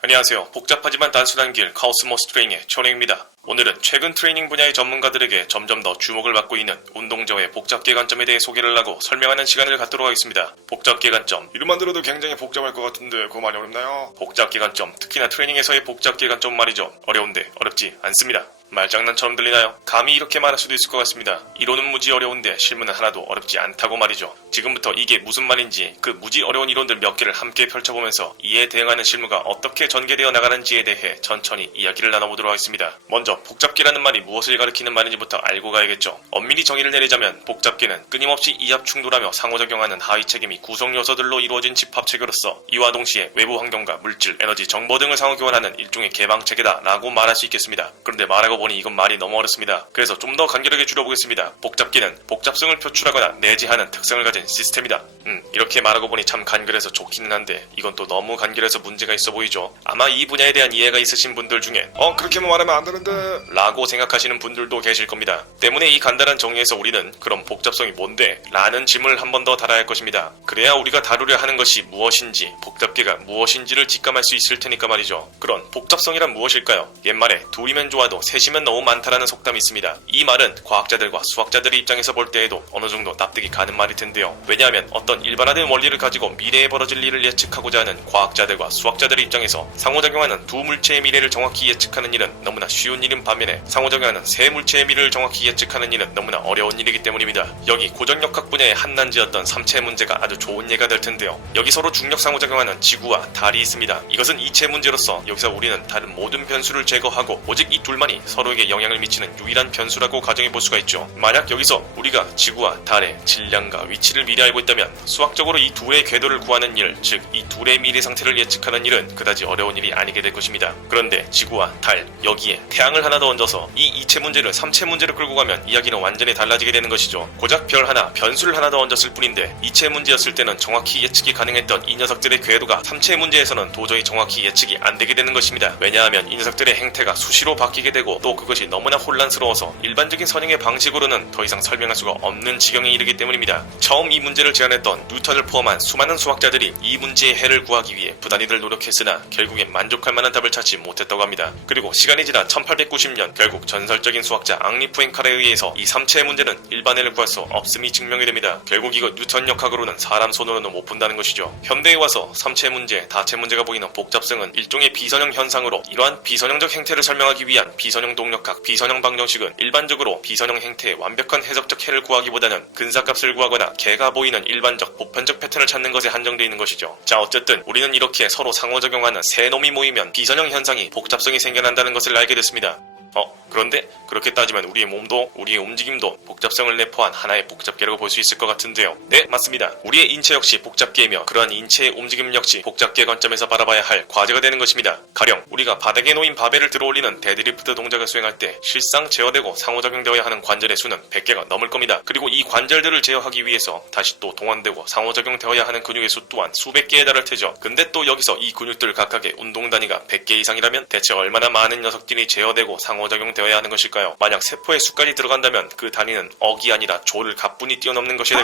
안녕하세요. 복잡하지만 단순한 길 카오스모스 트레이닝의 천행입니다. 오늘은 최근 트레이닝 분야의 전문가들에게 점점 더 주목을 받고 있는 운동저의 복잡계 관점에 대해 소개를 하고 설명하는 시간을 갖도록 하겠습니다. 복잡계 관점. 이름만 들어도 굉장히 복잡할 것 같은데 그거 많이 어렵나요? 복잡계 관점. 특히나 트레이닝에서의 복잡계 관점 말이죠. 어려운데 어렵지 않습니다. 말장난처럼 들리나요? 감히 이렇게 말할 수도 있을 것 같습니다. 이론은 무지 어려운데 실무는 하나도 어렵지 않다고 말이죠. 지금부터 이게 무슨 말인지 그 무지 어려운 이론들 몇 개를 함께 펼쳐보면서 이에 대응하는 실무가 어떻게 전개되어 나가는지에 대해 천천히 이야기를 나눠보도록 하겠습니다. 먼저 복잡계라는 말이 무엇을 가리키는 말인지부터 알고 가야겠죠. 엄밀히 정의를 내리자면 복잡계는 끊임없이 이합충돌하며 상호작용하는 하위책임이 구성 요소들로 이루어진 집합체계로서 이와 동시에 외부 환경과 물질, 에너지, 정보 등을 상호교환하는 일종의 개방체계다 라고 말할 수 있겠습니다. 그런데 말하고 보니 이건 말이 너무 어렵습니다. 그래서 좀 더 간결하게 줄여보겠습니다. 복잡계는 복잡성을 표출하거나 내재하는 특성을 가진 시스템이다. 이렇게 말하고 보니 참 간결해서 좋기는 한데 이건 또 너무 간결해서 문제가 있어 보이죠. 아마 이 분야에 대한 이해가 있으신 분들 중에 그렇게만 말하면 안 되는데 라고 생각하시는 분들도 계실 겁니다. 때문에 이 간단한 정의에서 우리는 그럼 복잡성이 뭔데? 라는 질문을 한 번 더 달아야 할 것입니다. 그래야 우리가 다루려 하는 것이 무엇인지 복잡계가 무엇인지를 직감할 수 있을 테니까 말이죠. 그런 복잡성이란 무엇일까요? 옛말에 둘이면 좋아도 셋이면 너무 많다라는 속담이 있습니다. 이 말은 과학자들과 수학자들의 입장에서 볼 때에도 어느 정도 납득이 가는 말일 텐데요. 왜냐하면 어떤 일반화된 원리를 가지고 미래에 벌어질 일을 예측하고자 하는 과학자들과 수학자들의 입장에서 상호작용하는 두 물체의 미래를 정확히 예측하는 일은 너무나 쉬운 일인 반면에 상호작용하는 세 물체의 미래를 정확히 예측하는 일은 너무나 어려운 일이기 때문입니다. 여기 고전력학 분야의 한난지였던 삼체 문제가 아주 좋은 예가 될 텐데요. 여기 서로 중력 상호작용하는 지구와 달이 있습니다. 이것은 이체 문제로서 여기서 우리는 다른 모든 변수를 제거하고 오직 이 둘만이 서로에게 영향을 미치는 유일한 변수라고 가정해 볼 수가 있죠. 만약 여기서 우리가 지구와 달의 질량과 위치를 미리 알고 있다면 수학적으로 이 둘의 궤도를 구하는 일, 즉 이 둘의 미래 상태를 예측하는 일은 그다지 어려운 일이 아니게 될 것입니다. 그런데 지구와 달, 여기에 태양을 하나 더 얹어서 이 이체 문제를 삼체 문제로 끌고 가면 이야기는 완전히 달라지게 되는 것이죠. 고작 별 하나, 변수를 하나 더 얹었을 뿐인데 이체 문제였을 때는 정확히 예측이 가능했던 이 녀석들의 궤도가 삼체 문제에서는 도저히 정확히 예측이 안 되게 되는 것입니다. 왜냐하면 이 녀석들의 행태가 수시로 바뀌게 되고 또 그것이 너무나 혼란스러워서 일반적인 선형의 방식으로는 더 이상 설명할 수가 없는 지경에 이르기 때문입니다. 처음 이 문제를 제안했던 뉴턴을 포함한 수많은 수학자들이 이 문제의 해를 구하기 위해 부단히들 노력했으나 결국엔 만족할 만한 답을 찾지 못했다고 합니다. 그리고 시간이 지나 1890년 결국 전설적인 수학자 앙리 푸엥카레에 의해서 이 삼체의 문제는 일반해를 구할 수 없음이 증명이 됩니다. 결국 이거 뉴턴 역학으로는 사람 손으로는 못 푼다는 것이죠. 현대에 와서 삼체 문제, 다체 문제가 보이는 복잡성은 일종의 비선형 현상으로 이러한 비선형적 행태를 설명하기 위한 비선형 동력학, 비선형 방정식은 일반적으로 비선형 행태의 완벽한 해석적 해를 구하기보다는 근사값을 구하거나 개가 보이는 일반적 보편적 패턴을 찾는 것에 한정되어 있는 것이죠. 자, 어쨌든 우리는 이렇게 서로 상호작용하는 세 놈이 모이면 비선형 현상이 복잡성이 생겨난다는 것을 알게 됐습니다. 그런데 그렇게 따지면 우리의 몸도 우리의 움직임도 복잡성을 내포한 하나의 복잡계라고 볼 수 있을 것 같은데요. 네, 맞습니다. 우리의 인체 역시 복잡계이며 그러한 인체의 움직임 역시 복잡계 관점에서 바라봐야 할 과제가 되는 것입니다. 가령 우리가 바닥에 놓인 바벨을 들어올리는 데드리프트 동작을 수행할 때 실상 제어되고 상호작용되어야 하는 관절의 수는 100개가 넘을 겁니다. 그리고 이 관절들을 제어하기 위해서 다시 또 동원되고 상호작용되어야 하는 근육의 수 또한 수백 개에 달할 테죠. 근데 또 여기서 이 근육들 각각의 운동 단위가 100개 이상이라면 대체 얼마나 많은 녀석들이 제어되고 상호작용되어야 하는 것일까요? 만약 세포의 수까지 들어간다면 그 단위는 억이 아니라 조를 가뿐히 뛰어넘는 것이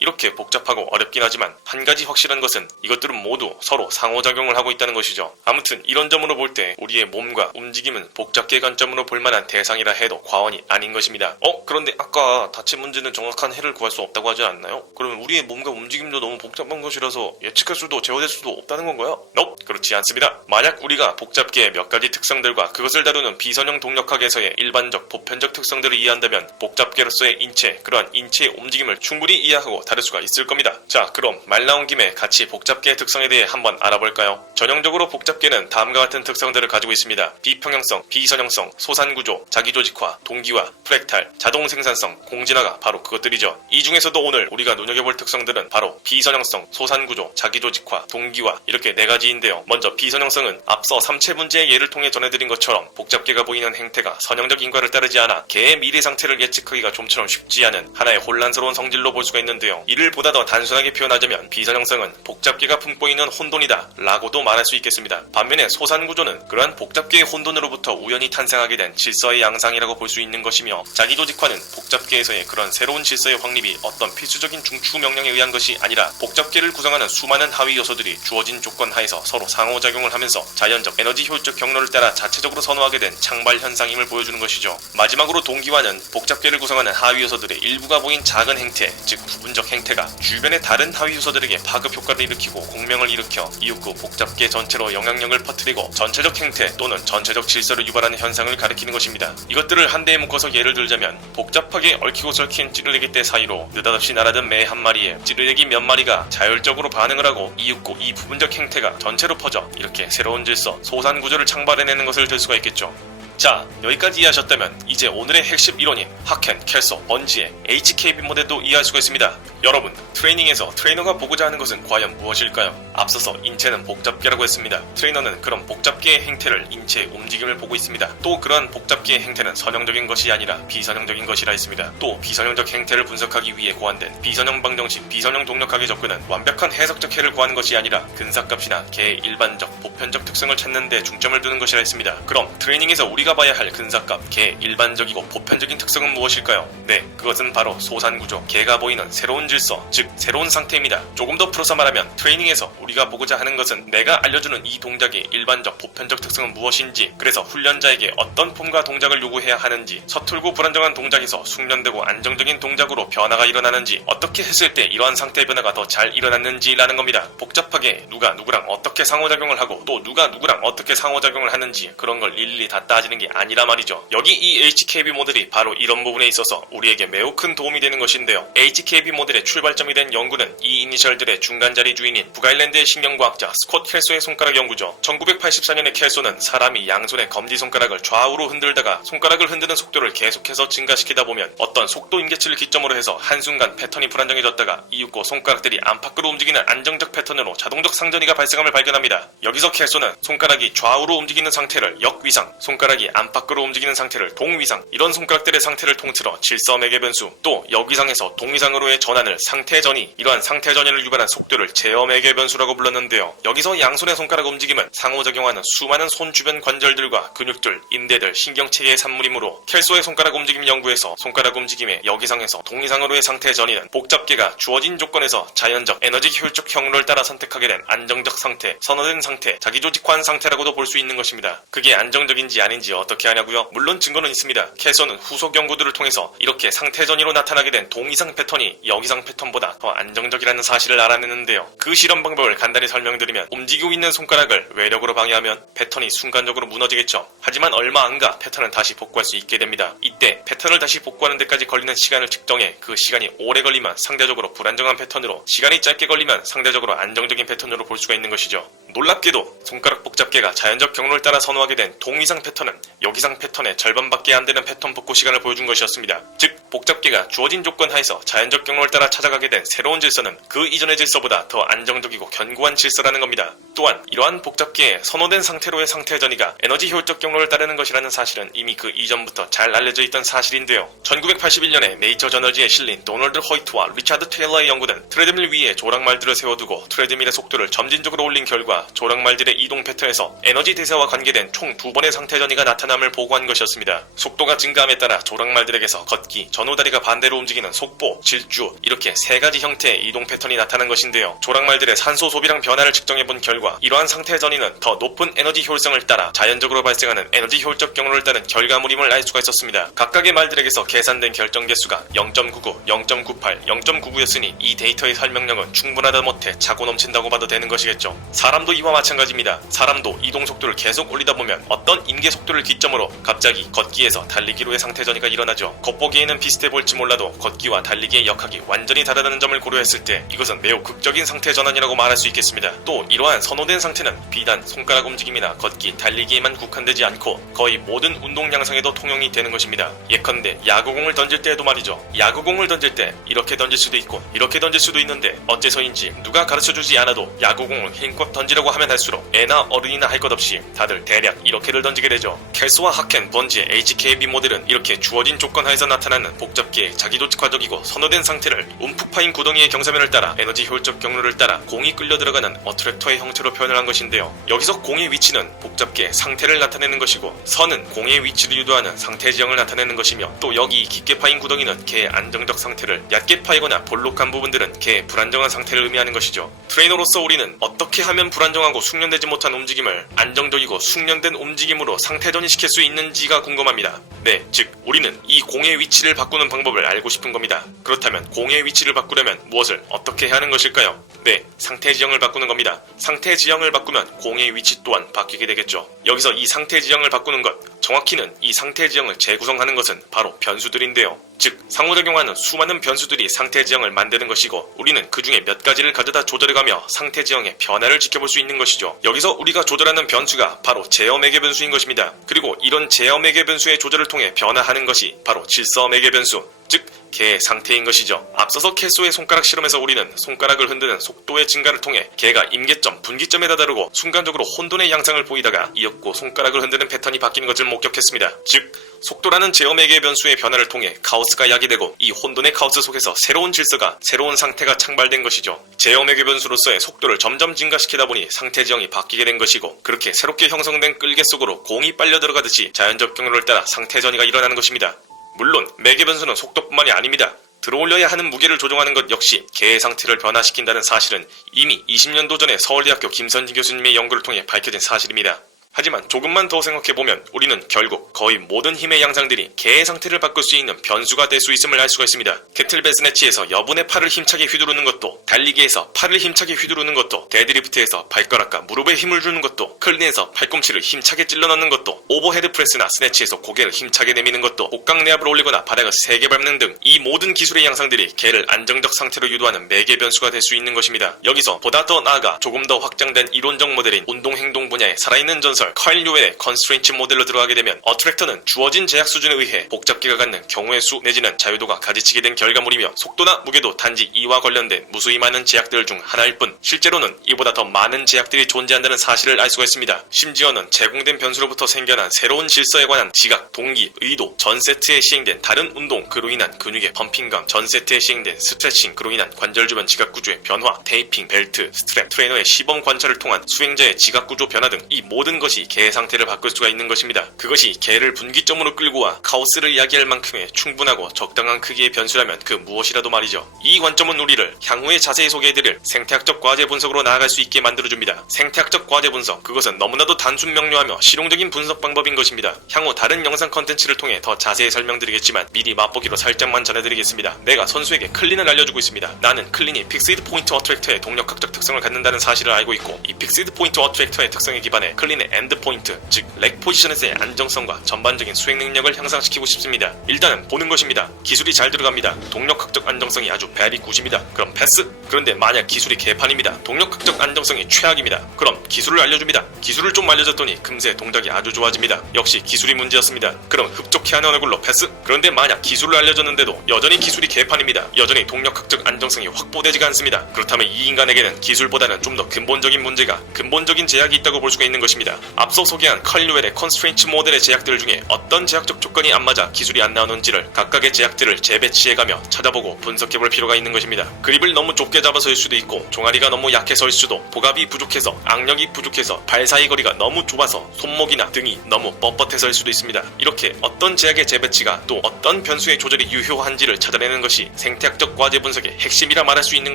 이렇게 복잡하고 어렵긴 하지만 한 가지 확실한 것은 이것들은 모두 서로 상호작용을 하고 있다는 것이죠. 아무튼 이런 점으로 볼 때 우리의 몸과 움직임은 복잡계 관점으로 볼 만한 대상이라 해도 과언이 아닌 것입니다. 그런데 아까 다체 문제는 정확한 해를 구할 수 없다고 하지 않나요? 그러면 우리의 몸과 움직임도 너무 복잡한 것이라서 예측할 수도 제어될 수도 없다는 건가요? 그렇지 않습니다. 만약 우리가 복잡계의 몇 가지 특성들과 그것을 다루는 비선형 동력학에서의 일반적 보편적 특성들을 이해한다면 복잡계로서의 인체, 그러한 인체의 움직임을 충분히 이해하고 다룰 수가 있을 겁니다. 자, 그럼 말 나온 김에 같이 복잡계의 특성에 대해 한번 알아볼까요? 전형적으로 복잡계는 다음과 같은 특성들을 가지고 있습니다. 비평형성, 비선형성, 소산구조, 자기조직화, 동기화, 프랙탈, 자동생산성, 공진화가 바로 그것들이죠. 이 중에서도 오늘 우리가 눈여겨볼 특성들은 바로 비선형성, 소산구조, 자기조직화, 동기화 이렇게 네 가지인데요. 먼저 비선형성은 앞서 삼체 문제의 예를 통해 전해드린 것처럼 복잡계가 보이는 보이는 행태가 선형적 인과를 따르지 않아 개의 미래 상태를 예측하기가 좀처럼 쉽지 않은 하나의 혼란스러운 성질로 볼 수가 있는데요. 이를 보다 더 단순하게 표현하자면 비선형성은 복잡계가 품고 있는 혼돈이다 라고도 말할 수 있겠습니다. 반면에 소산구조는 그러한 복잡계의 혼돈으로부터 우연히 탄생하게 된 질서의 양상이라고 볼 수 있는 것이며, 자기조직화는 복잡계에서의 그런 새로운 질서의 확립이 어떤 필수적인 중추 명령에 의한 것이 아니라 복잡계를 구성하는 수많은 하위 요소들이 주어진 조건 하에서 서로 상호작용을 하면서 자연적 에너지 효율적 경로를 따라 자체적으로 선호하게 된 창발 현상임을 보여주는 것이죠. 마지막으로 동기화는 복잡계를 구성하는 하위 요소들의 일부가 보인 작은 행태, 즉 부분적 행태가 주변의 다른 하위 요소들에게 파급 효과를 일으키고 공명을 일으켜 이윽고 복잡계 전체로 영향력을 퍼뜨리고 전체적 행태 또는 전체적 질서를 유발하는 현상을 가리키는 것입니다. 이것들을 한데에 묶어서 예를 들자면, 복잡하게 얽히고 설킨 찌르레기 떼 사이로 느닷없이 날아든 매 한 마리에 찌르레기 몇 마리가 자율적으로 반응을 하고 이윽고 이 부분적 행태가 전체로 퍼져 이렇게 새로운 질서, 소산 구조를 창발해내는 것을 들 수가 있겠죠. 자, 여기까지 이해하셨다면 이제 오늘의 핵심 이론인 하켄, 켈소, 번지의 HKB 모델도 이해할 수가 있습니다. 여러분, 트레이닝에서 트레이너가 보고자 하는 것은 과연 무엇일까요? 앞서서 인체는 복잡계라고 했습니다. 트레이너는 그런 복잡계의 행태를 인체의 움직임을 보고 있습니다. 또 그러한 복잡계의 행태는 선형적인 것이 아니라 비선형적인 것이라 했습니다. 또 비선형적 행태를 분석하기 위해 고안된 비선형 방정식, 비선형 동력학의 접근은 완벽한 해석적 해를 구하는 것이 아니라 근사값이나 개의 일반적, 보편적 특성을 찾는 데 중점을 두는 것이라 했습니다. 그럼 트레이닝에서 우리가 봐야 할 근사값, 개의 일반적이고 보편적인 특성은 무엇일까요? 네, 그것은 바로 소산구조, 개가 보이는 새로운 질서, 즉 새로운 상태입니다. 조금 더 풀어서 말하면 트레이닝에서 우리가 보고자 하는 것은 내가 알려주는 이 동작의 일반적, 보편적 특성은 무엇인지, 그래서 훈련자에게 어떤 폼과 동작을 요구해야 하는지, 서툴고 불안정한 동작에서 숙련되고 안정적인 동작으로 변화가 일어나는지, 어떻게 했을 때 이러한 상태의 변화가 더 잘 일어났는지라는 겁니다. 복잡하게 누가 누구랑 어떻게 상호작용을 하고 또 누가 누구랑 어떻게 상호작용을 하는지 그런 걸 일일이 다 따지는 게 아니라 말이죠. 여기 이 HKB 모델이 바로 이런 부분에 있어서 우리에게 매우 큰 도움이 되는 것인데요. HKB 모델의 출발점이 된 연구는 이 이니셜들의 중간자리 주인인 북아일랜드의 신경과학자 스콧 켈소의 손가락 연구죠. 1984년에 켈소는 사람이 양손의 검지손가락을 좌우로 흔들다가 손가락을 흔드는 속도를 계속해서 증가시키다 보면 어떤 속도 임계치를 기점으로 해서 한순간 패턴이 불안정해졌다가 이윽고 손가락들이 안팎으로 움직이는 안정적 패턴으로 자동적 상전이가 발생함을 발견합니다. 여기서 켈소는 손가락이 좌우로 움직이는 상태를 역위상, 손가락이 안팎으로 움직이는 상태를 동위상, 이런 손가락들의 상태를 통틀어 질서 매개 변수, 또 역위상에서 동위상으로의 전환을 상태전이, 이러한 상태전이를 유발한 속도를 제어 매개 변수라고 불렀는데요. 여기서 양손의 손가락 움직임은 상호작용하는 수많은 손 주변 관절들과 근육들, 인대들, 신경체계의 산물이므로 켈소의 손가락 움직임 연구에서 손가락 움직임의 역위상에서 동위상으로의 상태전이는 복잡계가 주어진 조건에서 자연적 에너지 효율적 경로를 따라 선택하게 된 안정적 상태, 선호된 상태, 자기조직화한 상태라고도 볼 수 있는 것입니다. 그게 안정적인지 아닌지 어떻게 하냐고요? 물론 증거는 있습니다. 켈소는 후속 연구들을 통해서 이렇게 상태전이로 나타나게 된 동위상 패턴이 역위상 패턴보다 더 안정적이라는 사실을 알아내는데요. 그 실험 방법을 간단히 설명드리면, 움직이고 있는 손가락을 외력으로 방해하면 패턴이 순간적으로 무너지겠죠. 하지만 얼마 안가 패턴은 다시 복구할 수 있게 됩니다. 이때 패턴을 다시 복구하는 데까지 걸리는 시간을 측정해 그 시간이 오래 걸리면 상대적으로 불안정한 패턴으로, 시간이 짧게 걸리면 상대적으로 안정적인 패턴으로 볼 수가 있는 것이죠. 놀랍게도 손가락 복잡계가 자연적 경로를 따라 선호하게 된 동위상 패턴은 역위상 패턴의 절반밖에 안 되는 패턴 복구 시간을 보여준 것이었습니다. 즉, 복잡계가 주어진 조건 하에서 자연적 경로를 따라 찾아가게 된 새로운 질서는 그 이전의 질서보다 더 안정적이고 견고한 질서라는 겁니다. 또한 이러한 복잡계의 선호된 상태로의 상태전이가 에너지 효율적 경로를 따르는 것이라는 사실은 이미 그 이전부터 잘 알려져 있던 사실인데요. 1981년에 네이처 저널지에 실린 도널드 호이트와 리차드 테일러의 연구는 트레드밀 위에 조랑말들을 세워두고 트레드밀의 속도를 점진적으로 올린 결과 조랑말들의 이동 패턴에서 에너지 대사와 관계된 총 2번의 상태전이가 나타남을 보고한 것이었습니다. 속도가 증가함에 따라 조랑말들에게서 걷기, 전후다리가 반대로 움직이는 속보, 질주, 이렇게 3가지 형태의 이동 패턴이 나타난 것인데요. 조랑말들의 산소 소비량 변화를 측정해본 결과 이러한 상태전이는 더 높은 에너지 효율성을 따라 자연적으로 발생하는 에너지 효율적 경로를 따른 결과물임을 알 수가 있었습니다. 각각의 말들에게서 계산된 결정 개수가 0.99, 0.98, 0.99였으니 이 데이터의 설명력은 충분하다 못해 차고 넘친다고 봐도 되는 것이겠죠. 사람도 이와 마찬가지입니다. 사람도 이동 속도를 계속 올리다 보면 어떤 인계 속도를 기점으로 갑자기 걷기에서 달리기로의 상태전이가 일어나죠. 겉보기에는 비슷해 보일지 몰라도 걷기와 달리기의 역학이 완전히 다르다는 점을 고려했을 때 이것은 매우 극적인 상태 전환이라고 말할 수 있겠습니다. 또 이러한 선호된 상태는 비단 손가락 움직임이나 걷기, 달리기에만 국한되지 않고 거의 모든 운동 양상에도 통용이 되는 것입니다. 예컨대 야구공을 던질 때에도 말이죠. 야구공을 던질 때 이렇게 던질 수도 있고 이렇게 던질 수도 있는데 어째서인지 누가 가르쳐주지 않아도 야구공을 힘껏 던지려고 하면 할수록 애나 어른이나 할 것 없이 다들 대략 이렇게를 던지게 되죠. 캐스와 하켄, 번지의 HKB 모델은 이렇게 주어진 조건 하에서 나타나는 복잡기의 자기조직화적이고 선호된 상태를 움푹 파인 구덩이의 경사면을 따라 에너지 효율적 경로를 따라 공이 끌려 들어가는 어트랙터의 형태로 표현을 한 것인데요. 여기서 공의 위치는 복잡기의 상태를 나타내는 것이고 선은 공의 위치를 유도하는 상태 지형을 나타내는 것이며 또 여기 깊게 파인 구덩이는 개의 안정적 상태를, 얕게 파이거나 볼록한 부분들은 개의 불안정한 상태를 의미하는 것이죠. 트레이너로서 우리는 어떻게 하면 불안정하고 숙련되지 못한 움직임을 안정적이고 숙련된 움직임으로 상태전 시킬 수 있는지가 궁금합니다. 네, 즉 우리는 이 공의 위치를 바꾸는 방법을 알고 싶은 겁니다. 그렇다면 공의 위치를 바꾸려면 무엇을 어떻게 해야 하는 것일까요? 네, 상태 지형을 바꾸는 겁니다. 상태 지형을 바꾸면 공의 위치 또한 바뀌게 되겠죠. 여기서 이 상태 지형을 바꾸는 것, 정확히는 이 상태 지형을 재구성하는 것은 바로 변수들인데요. 즉 상호작용하는 수많은 변수들이 상태 지형을 만드는 것이고 우리는 그 중에 몇 가지를 가져다 조절해가며 상태 지형의 변화를 지켜볼 수 있는 것이죠. 여기서 우리가 조절하는 변수가 바로 제어 매개 변수인 것입니다. 그리고 이런 제어 매개 변수의 조절을 통해 변화하는 것이 바로 질서 매개 변수, 즉 개의 상태인 것이죠. 앞서서 캐소의 손가락 실험에서 우리는 손가락을 흔드는 속도의 증가를 통해 개가 임계점, 분기점에 다다르고 순간적으로 혼돈의 양상을 보이다가 이었고 손가락을 흔드는 패턴이 바뀌는 것을 목격했습니다. 즉 속도라는 제어 매개 변수의 변화를 통해 카오스가 야기되고 이 혼돈의 카오스 속에서 새로운 질서가, 새로운 상태가 창발된 것이죠. 제어 매개 변수로서의 속도를 점점 증가시키다 보니 상태 지형이 바뀌게 된 것이고 그렇게 새롭게 형성된 끌개 속으로 공이 빨려 들어가듯이 자연적 경로를 따라 상태 전이가 일어나는 것입니다. 물론 매개 변수는 속도뿐만이 아닙니다. 들어올려야 하는 무게를 조정하는 것 역시 개의 상태를 변화시킨다는 사실은 이미 20년도 전에 서울대학교 김선진 교수님의 연구를 통해 밝혀진 사실입니다. 하지만 조금만 더 생각해보면 우리는 결국 거의 모든 힘의 양상들이 개의 상태를 바꿀 수 있는 변수가 될 수 있음을 알 수가 있습니다. 캐틀벨 스네치에서 여분의 팔을 힘차게 휘두르는 것도, 달리기에서 팔을 힘차게 휘두르는 것도, 데드리프트에서 발가락과 무릎에 힘을 주는 것도, 클린에서 팔꿈치를 힘차게 찔러 넣는 것도, 오버헤드 프레스나 스네치에서 고개를 힘차게 내미는 것도, 복강 레압을 올리거나 바닥을 세게 밟는 등 이 모든 기술의 양상들이 개를 안정적 상태로 유도하는 매개 변수가 될 수 있는 것입니다. 여기서 보다 더 나아가 조금 더 확장된 이론적 모델인 운동행동 분야의 살아있는 전설 카일 뉴웰의 컨스트레인트 모델로 들어가게 되면 어트랙터는 주어진 제약 수준에 의해 복잡기가 갖는 경우의 수 내지는 자유도가 가지치게 된 결과물이며 속도나 무게도 단지 이와 관련된 무수히 많은 제약들 중 하나일 뿐 실제로는 이보다 더 많은 제약들이 존재한다는 사실을 알 수가 있습니다. 심지어는 제공된 변수로부터 생겨난 새로운 질서에 관한 지각, 동기, 의도, 전 세트에 시행된 다른 운동 그로 인한 근육의 펌핑감, 전 세트에 시행된 스트레칭 그로 인한 관절 주변 지각 구조의 변화, 테이핑, 벨트, 스트랩, 트레이너의 시범 관찰을 통한 수행자의 지각 구조 변화 등 이 모든 것이 개의 상태를 바꿀 수가 있는 것입니다. 그것이 개를 분기점으로 끌고 와 카오스를 이야기할 만큼의 충분하고 적당한 크기의 변수라면 그 무엇이라도 말이죠. 이 관점은 우리를 향후에 자세히 소개해드릴 생태학적 과제 분석으로 나아갈 수 있게 만들어줍니다. 생태학적 과제 분석, 그것은 너무나도 단순 명료하며 실용적인 분석 방법인 것입니다. 향후 다른 영상 컨텐츠를 통해 더 자세히 설명드리겠지만 미리 맛보기로 살짝만 전해드리겠습니다. 내가 선수에게 클린을 알려주고 있습니다. 나는 클린이 픽스드 포인트 어트랙터의 동력학적 특성을 갖는다는 사실을 알고 있고 이 픽스드 포인트 어트랙터의 특성에 기반해 클린의 엔드 포인트, 즉 렉 포지션에서의 안정성과 전반적인 수행 능력을 향상시키고 싶습니다. 일단은 보는 것입니다. 기술이 잘 들어갑니다. 동력학적 안정성이 아주 베리 굿입니다. 그럼 패스? 그런데 만약 기술이 개판입니다. 동력학적 안정성이 최악입니다. 그럼 기술을 알려줍니다. 기술을 좀 알려줬더니 금세 동작이 아주 좋아집니다. 역시 기술이 문제였습니다. 그럼 흡족해 하는 얼굴로 패스? 그런데 만약 기술을 알려줬는데도 여전히 기술이 개판입니다. 여전히 동력학적 안정성이 확보되지가 않습니다. 그렇다면 이 인간에게는 기술보다는 좀 더 근본적인 문제가, 근본적인 제약이 있다고 볼 수가 있는 것입니다. 앞서 소개한 카일 뉴웰의 컨스트레인트 모델의 제약들 중에 어떤 제약적 조건이 안 맞아 기술이 안 나오는지를 각각의 제약들을 재배치해가며 찾아보고 분석해볼 필요가 있는 것입니다. 그립을 너무 좁게 잡아서일 수도 있고 종아리가 너무 약해서일 수도, 복압이 부족해서, 악력이 부족해서, 발 사이 거리가 너무 좁아서, 손목이나 등이 너무 뻣뻣해서일 수도 있습니다. 이렇게 어떤 제약의 재배치가 또 어떤 변수의 조절이 유효한지를 찾아내는 것이 생태학적 과제 분석의 핵심이라 말할 수 있는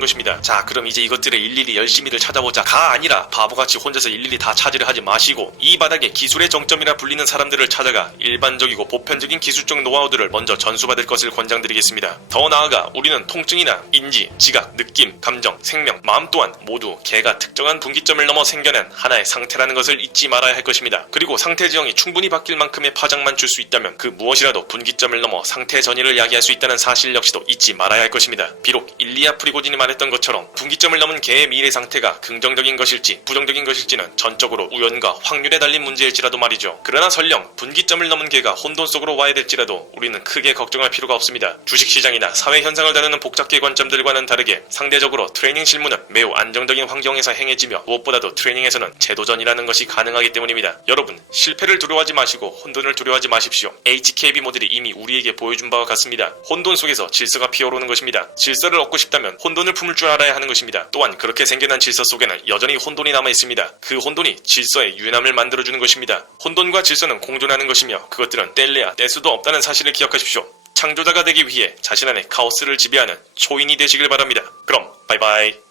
것입니다. 자, 그럼 이제 이것들을 일일이 열심히들 찾아보자가 아니라 바보같이 혼자서 일일이 다 찾으려 하지 마시고 이 바닥에 기술의 정점이라 불리는 사람들을 찾아가 일반적이고 보편적인 기술적 노하우들을 먼저 전수받을 것을 권장드리겠습니다. 더 나아가 우리는 통증이나 인지, 지각, 느낌, 감정, 생명, 마음 또한 모두 개가 특정한 분기점을 넘어 생겨난 하나의 상태라는 것을 잊지 말아야 할 것입니다. 그리고 상태 지형이 충분히 바뀔 만큼의 파장만 줄 수 있다면 그 무엇이라도 분기점을 넘어 상태 전이를 야기할 수 있다는 사실 역시도 잊지 말아야 할 것입니다. 비록 일리아 프리고진이 말했던 것처럼 분기점을 넘은 개의 미래 상태가 긍정적인 것일지 부정적인 것일지는 전적으로 우연과 확률에 달린 문제일지라도 말이죠. 그러나 설령 분기점을 넘은 개가 혼돈 속으로 와야 될지라도 우리는 크게 걱정할 필요가 없습니다. 주식시장이나 사회 현상을 다루는 복잡계 관점들과는 다르게 상대적으로 트레이닝 실무는 매우 안정적인 환경에서 행해지며 무엇보다도 트레이닝에서는 재도전이라는 것이 가능하기 때문입니다. 여러분, 실패를 두려워하지 마시고 혼돈을 두려워하지 마십시오. HKB 모델이 이미 우리에게 보여준 바와 같습니다. 혼돈 속에서 질서가 피어오르는 것입니다. 질서를 얻고 싶다면 혼돈을 품을 줄 알아야 하는 것입니다. 또한 그렇게 생겨난 질서 속에는 여전히 혼돈이 남아있습니다. 그 혼돈이 질서의 유남을 만들어주는 것입니다. 혼돈과 질서는 공존하는 것이며 그것들은 뗄래야 뗄 수도 없다는 사실을 기억하십시오. 창조자가 되기 위해 자신 안의 카오스를 지배하는 초인이 되시길 바랍니다. 그럼 바이바이.